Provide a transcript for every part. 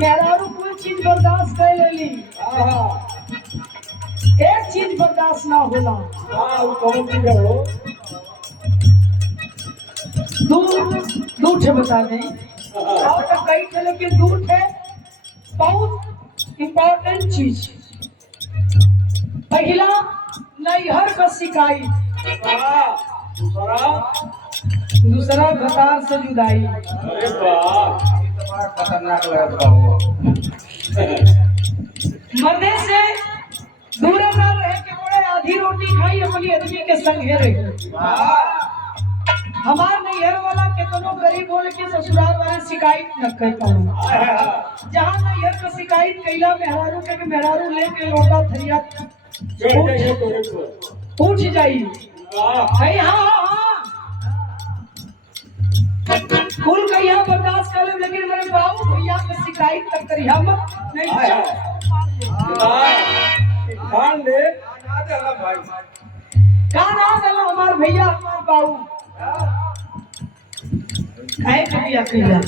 मेहरारू कोई चीज बर्दाश्त कर लेली, एक चीज बर्दाश्त ना होला। कौन चीज है वो? दूध है बता दें। और तो कई थे लेकिन दूध है बहुत इम्पोर्टेंट चीज। पहला नैहर का शिकायत, दूसरा भतार से जुदाई। अरे वाह, ये तो बड़ा खतरनाक लग रहा है। मरने से दूर न रहे के बड़े आधी रोटी खाई अपनी आदमी के संगे रहे। हमार नैहर वाला कितनों गरीब होने के ससुराल वाले शिकायत न कर पाओ। जहाँ नैहर का शिकायत कैला मेहरारू के मेहरारू लेके लोटा थरिया पूछ जाई। कुल कहिया बर्दाश्त कर ले, लेकिन मेरे बाबू भैया की शिकायत तक करिया मत नहीं। खान ले भाई का ना देला हमार भैया हमार बाबू काहे के बिया कइला।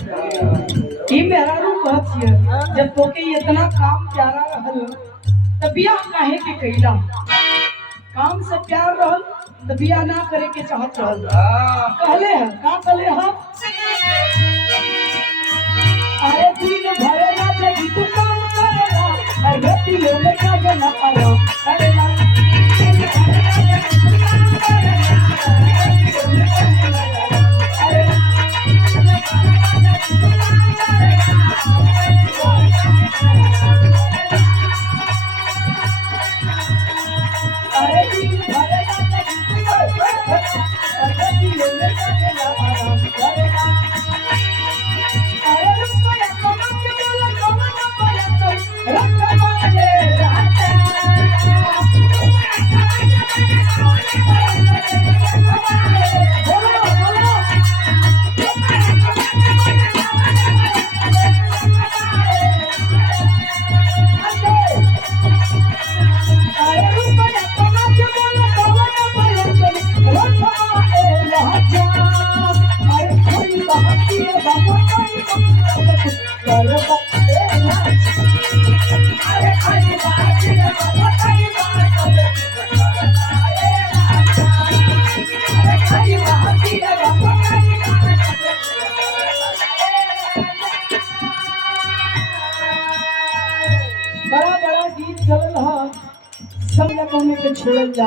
ई मेहरारू कहत हिय जब तोके इतना काम प्यारा रहल त बिया काहे के कइला। काम से प्यार रहल त बिया ना करे के चाहत रहल। कहले है का कहले हम अरे दिन भर ना जगी तू काम करेला अरे गति ले का बना पारो करेला। बड़ा बड़ा गीत चलल ह, सब लोगों में छोड़ल जा।